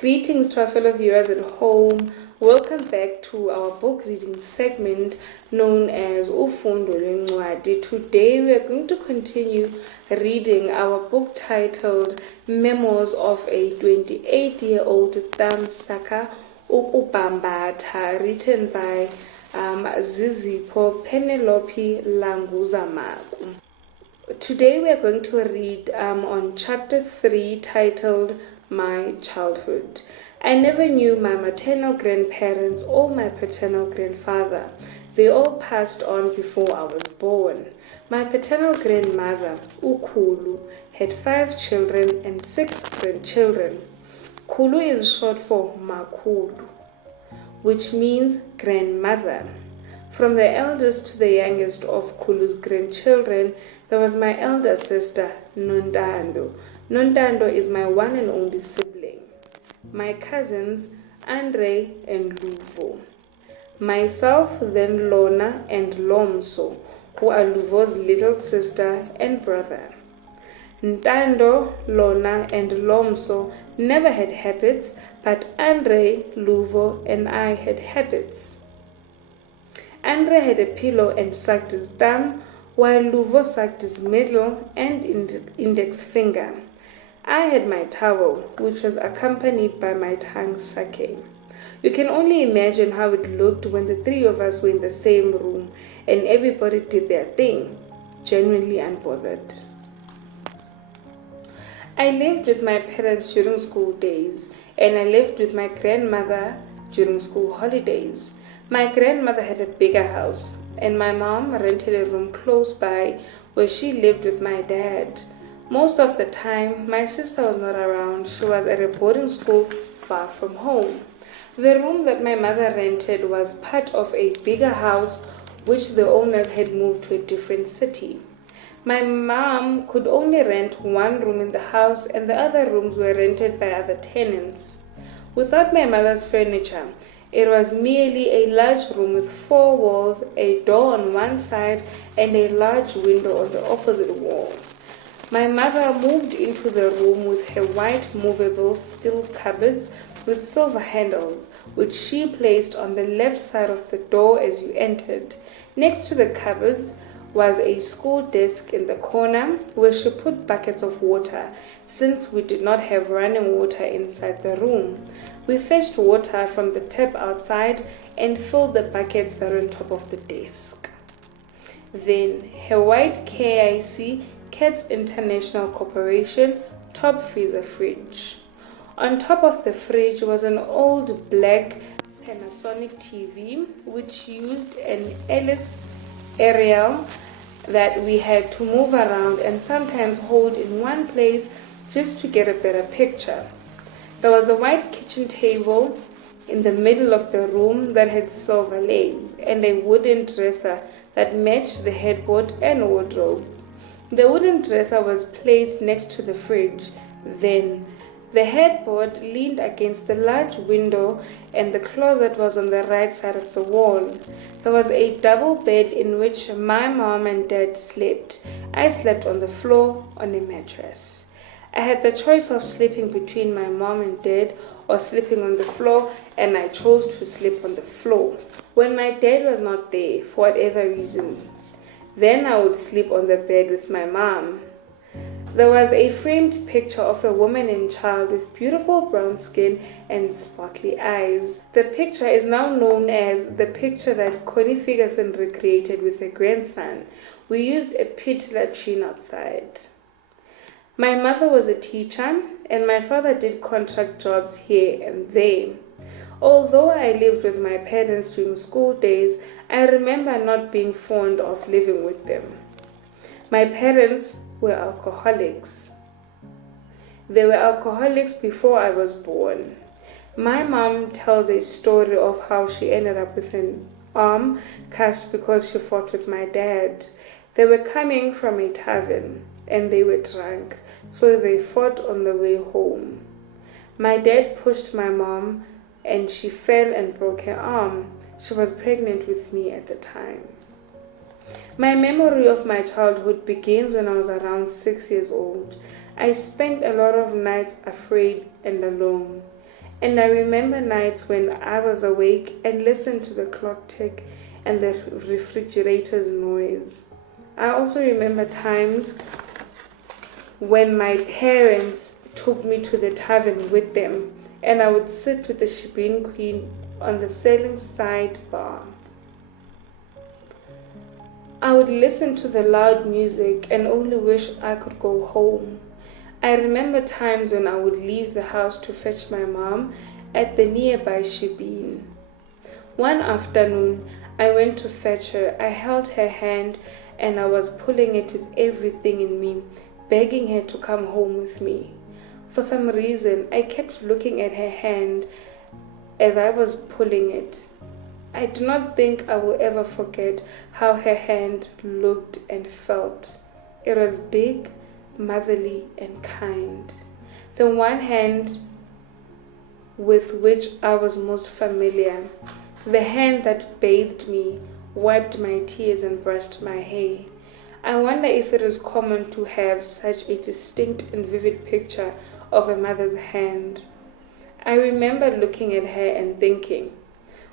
Greetings to our fellow viewers at home. Welcome back to our book reading segment known as Ufundo Lwencwadi. Today we are going to continue reading our book titled Memoirs of a 28-year-old Tamsaka Ukubambatha, written by Zizipho Penolope Languza-Maku. Today we are going to read on chapter 3 titled My Childhood. I never knew my maternal grandparents or my paternal grandfather. They all passed on before I was born. My paternal grandmother, Ukulu, had 5 children and 6 grandchildren. Kulu is short for Makulu, which means grandmother. From the eldest to the youngest of Kulu's grandchildren, there was my elder sister, Nontando. Nontando is my one and only sibling. My cousins, Andre and Luvo. Myself, then Lona and Lomso, who are Luvo's little sister and brother. Ntando, Lona, and Lomso never had habits, but Andre, Luvo, and I had habits. Andre had a pillow and sucked his thumb, while Luvo sucked his middle and index finger. I had my towel, which was accompanied by my tongue sucking. You can only imagine how it looked when the 3 of us were in the same room and everybody did their thing, genuinely unbothered. I lived with my parents during school days, and I lived with my grandmother during school holidays. My grandmother had a bigger house, and my mom rented a room close by where she lived with my dad. Most of the time, my sister was not around. She was at a boarding school far from home. The room that my mother rented was part of a bigger house which the owners had moved to a different city. My mom could only rent one room in the house, and the other rooms were rented by other tenants. Without my mother's furniture, it was merely a large room with 4 walls, a door on one side, and a large window on the opposite wall. My mother moved into the room with her white movable steel cupboards with silver handles, which she placed on the left side of the door as you entered. Next to the cupboards was a school desk in the corner where she put buckets of water, since we did not have running water inside the room. We fetched water from the tap outside and filled the buckets that were on top of the desk. Then her white KIC, Cats International Corporation, top freezer fridge. On top of the fridge was an old black Panasonic TV which used an Ellis aerial that we had to move around and sometimes hold in one place just to get a better picture. There was a white kitchen table in the middle of the room that had silver legs and a wooden dresser that matched the headboard and wardrobe. The wooden dresser was placed next to the fridge. Then the headboard leaned against the large window and the closet was on the right side of the wall. There was a double bed in which my mom and dad slept. I slept on the floor on a mattress. I had the choice of sleeping between my mom and dad or sleeping on the floor, and I chose to sleep on the floor. When my dad was not there for whatever reason, then I would sleep on the bed with my mom. There was a framed picture of a woman and child with beautiful brown skin and sparkly eyes. The picture is now known as the picture that Connie Ferguson recreated with her grandson. We used a pit latrine outside. My mother was a teacher, and my father did contract jobs here and there. Although I lived with my parents during school days, I remember not being fond of living with them. My parents were alcoholics. They were alcoholics before I was born. My mom tells a story of how she ended up with an arm cast because she fought with my dad. They were coming from a tavern and they were drunk, so they fought on the way home. My dad pushed my mom and she fell and broke her arm. She was pregnant with me at the time. My memory of my childhood begins when I was around 6 years old. I spent a lot of nights afraid and alone. And I remember nights when I was awake and listened to the clock tick and the refrigerator's noise. I also remember times when my parents took me to the tavern with them, and I would sit with the Shebeen Queen on the selling sidebar. I would listen to the loud music and only wish I could go home. I remember times when I would leave the house to fetch my mom at the nearby Shebeen. One afternoon, I went to fetch her. I held her hand and I was pulling it with everything in me, begging her to come home with me. For some reason, I kept looking at her hand as I was pulling it. I do not think I will ever forget how her hand looked and felt. It was big, motherly, and kind. The one hand with which I was most familiar, the hand that bathed me, wiped my tears, and brushed my hair. I wonder if it is common to have such a distinct and vivid picture of a mother's hand. I remember looking at her and thinking,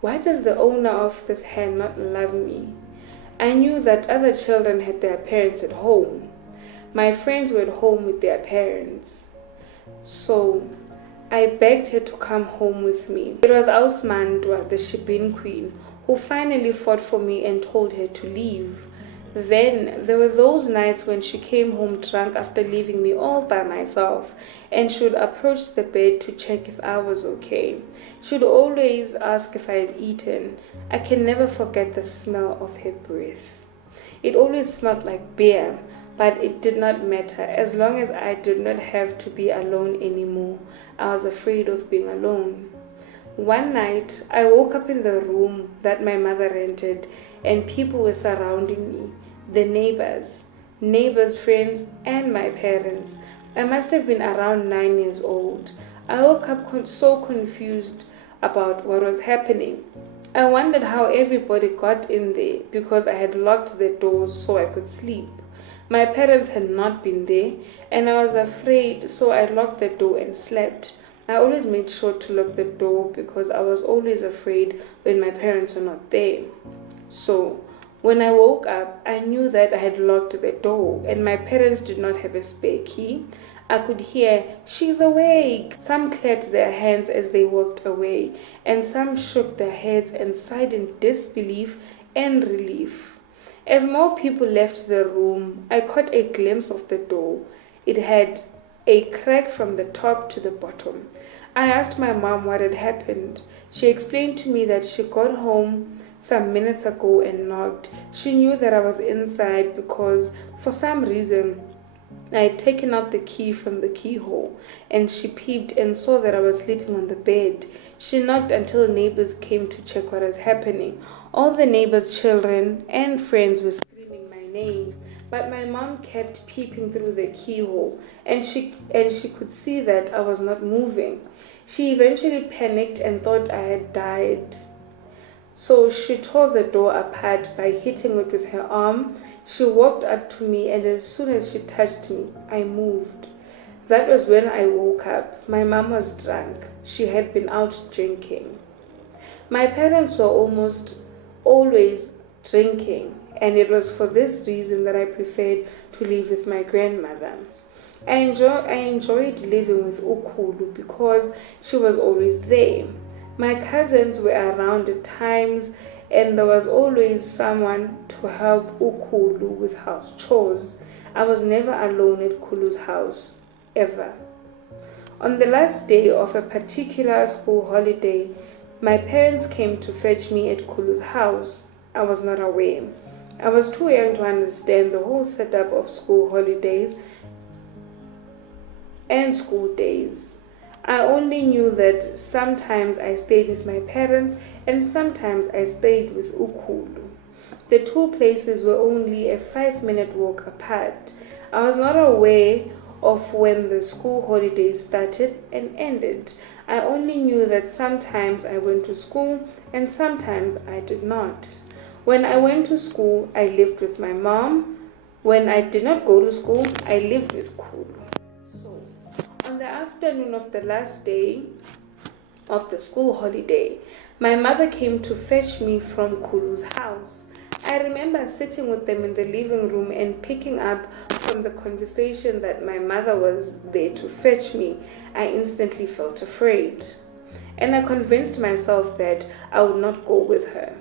why does the owner of this hand not love me? I knew that other children had their parents at home. My friends were at home with their parents. So I begged her to come home with me. It was Ausmandwa, the Shebeen Queen, who finally fought for me and told her to leave. Then there were those nights when she came home drunk after leaving me all by myself, and she would approach the bed to check if I was okay. She would always ask if I had eaten. I can never forget the smell of her breath. It always smelled like beer, but it did not matter as long as I did not have to be alone anymore. I was afraid of being alone. One night, I woke up in the room that my mother rented, and people were surrounding me. The neighbors, friends, and my parents. I must have been around 9 years old. I woke up so confused about what was happening. I wondered how everybody got in there because I had locked the doors so I could sleep. My parents had not been there, and I was afraid, so I locked the door and slept. I always made sure to lock the door because I was always afraid when my parents were not there. So when I woke up, I knew that I had locked the door and my parents did not have a spare key. I could hear, "She's awake." Some clapped their hands as they walked away, and some shook their heads and sighed in disbelief and relief. As more people left the room, I caught a glimpse of the door. It had a crack from the top to the bottom. I asked my mom what had happened. She explained to me that she got home some minutes ago and knocked. She knew that I was inside because, for some reason, I had taken out the key from the keyhole, and she peeped and saw that I was sleeping on the bed. She knocked until neighbors came to check what was happening. All the neighbors' children and friends were screaming my name, but my mom kept peeping through the keyhole, and she could see that I was not moving. She eventually panicked and thought I had died. So she tore the door apart by hitting it with her arm. She walked up to me, and as soon as she touched me, I moved. That was when I woke up. My mom was drunk. She had been out drinking. My parents were almost always drinking, and it was for this reason that I preferred to live with my grandmother. I enjoyed living with Ukulu because she was always there. My cousins were around at times, and there was always someone to help Ukulu with house chores. I was never alone at Kulu's house, ever. On the last day of a particular school holiday, my parents came to fetch me at Kulu's house. I was not aware. I was too young to understand the whole setup of school holidays and school days. I only knew that sometimes I stayed with my parents and sometimes I stayed with Ukulu. The two places were only a 5-minute walk apart. I was not aware of when the school holidays started and ended. I only knew that sometimes I went to school and sometimes I did not. When I went to school, I lived with my mom. When I did not go to school, I lived with Kulu. So, on the afternoon of the last day of the school holiday, my mother came to fetch me from Kulu's house. I remember sitting with them in the living room and picking up from the conversation that my mother was there to fetch me. I instantly felt afraid, and I convinced myself that I would not go with her.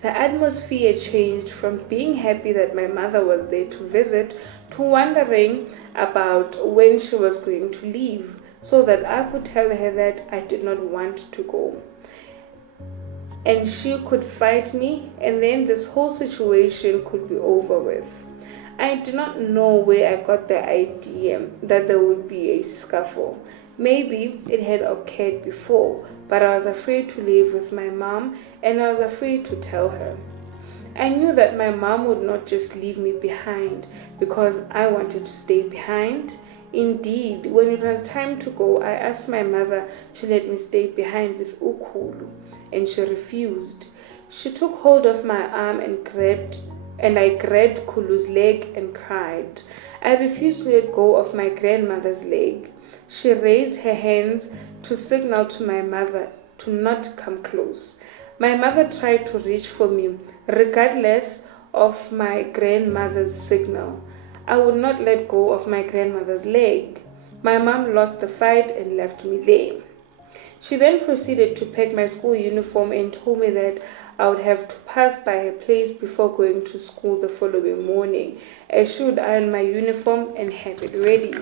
The atmosphere changed from being happy that my mother was there to visit to wondering about when she was going to leave, so that I could tell her that I did not want to go, and she could fight me, and then this whole situation could be over with. I do not know where I got the idea that there would be a scuffle. Maybe it had occurred before, but I was afraid to leave with my mom, and I was afraid to tell her. I knew that my mom would not just leave me behind because I wanted to stay behind. Indeed, when it was time to go, I asked my mother to let me stay behind with Ukulu, and she refused. She took hold of my arm and I grabbed Kulu's leg and cried. I refused to let go of my grandmother's leg. She raised her hands to signal to my mother to not come close. My mother tried to reach for me, regardless of my grandmother's signal. I would not let go of my grandmother's leg. My mom lost the fight and left me there. She then proceeded to pack my school uniform and told me that I would have to pass by her place before going to school the following morning. I should iron my uniform and have it ready.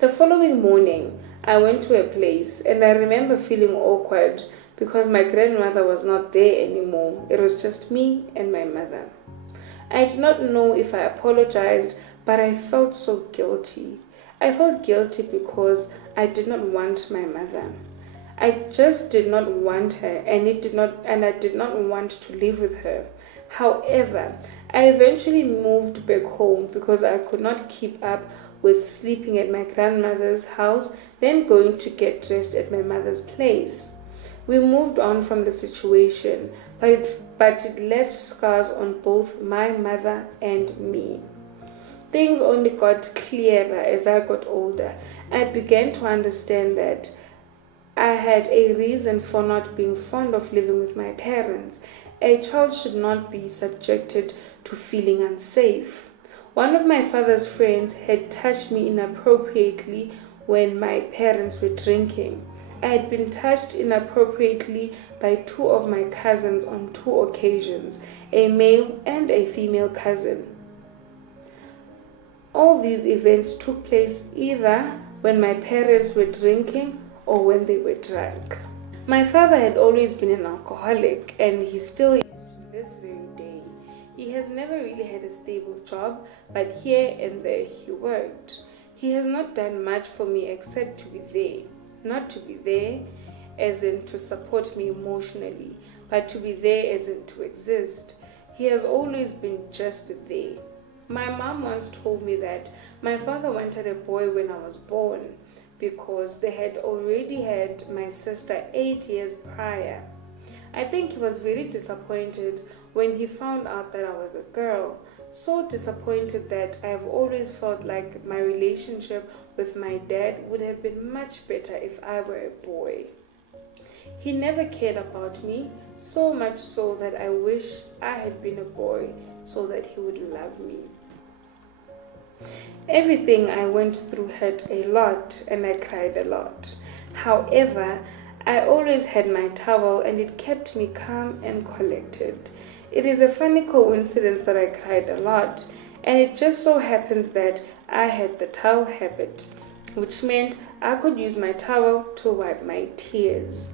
The following morning, I went to her place, and I remember feeling awkward because my grandmother was not there anymore. It was just me and my mother. I did not know if I apologized, but I felt so guilty. I felt guilty because I did not want my mother. I just did not want her, and I did not want to live with her. However, I eventually moved back home because I could not keep up with sleeping at my grandmother's house, then going to get dressed at my mother's place. We moved on from the situation, but it left scars on both my mother and me. Things only got clearer as I got older. I began to understand that I had a reason for not being fond of living with my parents. A child should not be subjected to feeling unsafe. One of my father's friends had touched me inappropriately when my parents were drinking. I had been touched inappropriately by two of my cousins on 2 occasions, a male and a female cousin. All these events took place either when my parents were drinking or when they were drunk. My father had always been an alcoholic, and he still is to this very day. He has never really had a stable job, but here and there he worked. He has not done much for me except to be there. Not to be there as in to support me emotionally, but to be there as in to exist. He has always been just there. My mom once told me that my father wanted a boy when I was born because they had already had my sister 8 years prior. I think he was very disappointed when he found out that I was a girl. So disappointed that I have always felt like my relationship with my dad would have been much better if I were a boy. He never cared about me, so much so that I wish I had been a boy so that he would love me. Everything I went through hurt a lot, and I cried a lot. However, I always had my towel, and it kept me calm and collected. It is a funny coincidence that I cried a lot, and it just so happens that I had the towel habit, which meant I could use my towel to wipe my tears.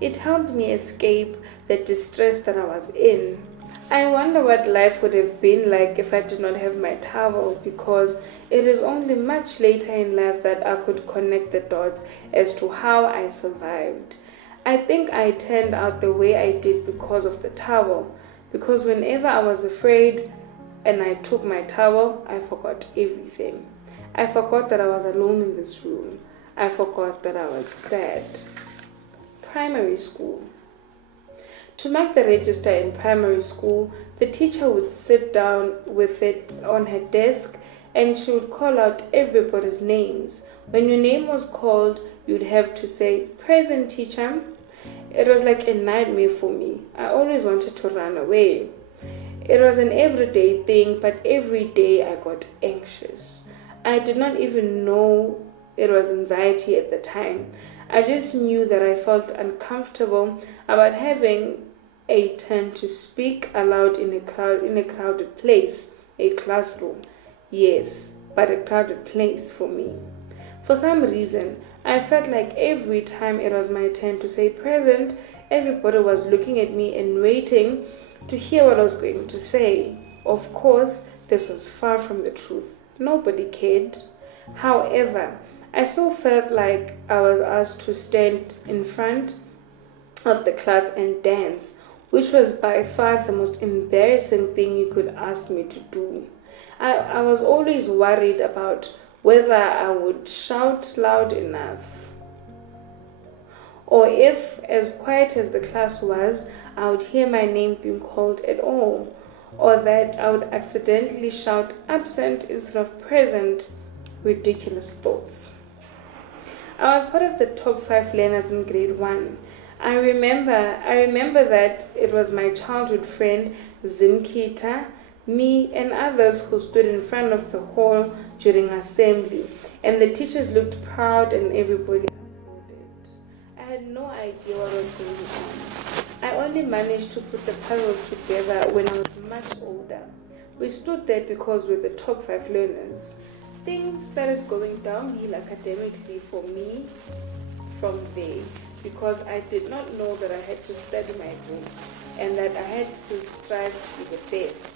It helped me escape the distress that I was in. I wonder what life would have been like if I did not have my towel, because it is only much later in life that I could connect the dots as to how I survived. I think I turned out the way I did because of the towel, because whenever I was afraid and I took my towel, I forgot everything. I forgot that I was alone in this room. I forgot that I was sad. Primary school. To mark the register in primary school, the teacher would sit down with it on her desk and she would call out everybody's names. When your name was called, you'd have to say, "Present, teacher." It was like a nightmare for me. I always wanted to run away. It was an everyday thing, but every day I got anxious. I did not even know it was anxiety at the time. I just knew that I felt uncomfortable about having a turn to speak aloud in a crowded place, a classroom. Yes, but a crowded place for me. For some reason, I felt like every time it was my turn to say present, everybody was looking at me and waiting to hear what I was going to say. Of course, this was far from the truth. Nobody cared. However, I still felt like I was asked to stand in front of the class and dance, which was by far the most embarrassing thing you could ask me to do. I was always worried about whether I would shout loud enough, or if, as quiet as the class was, I would hear my name being called at all, or that I would accidentally shout absent instead of present. Ridiculous thoughts. I was part of the top 5 learners in grade 1. I remember that it was my childhood friend Zinkita, me, and others who stood in front of the hall during assembly, and the teachers looked proud and everybody applauded. I had no idea what was going on. I only managed to put the puzzle together when I was much older. We stood there because we were the top 5 learners. Things started going downhill academically for me from there, because I did not know that I had to study my books and that I had to strive to be the best.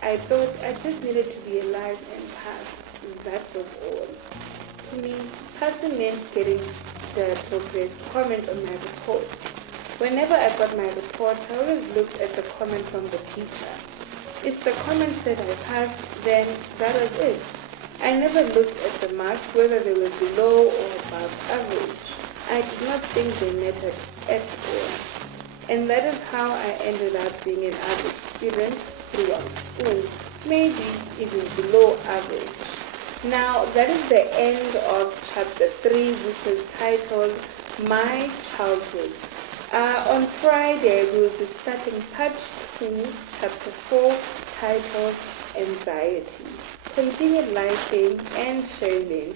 I thought I just needed to be alive and pass. That was all. To me, passing meant getting the progress comment on my report. Whenever I got my report, I always looked at the comment from the teacher. If the comment said I passed, then that was it. I never looked at the marks, whether they were below or above average. I did not think they mattered at all. And that is how I ended up being an average student throughout school, maybe even below average. Now, that is the end of chapter 3, which is titled My Childhood. On Friday, we will be starting part 2, chapter 4, titled Anxiety. Continue liking and sharing.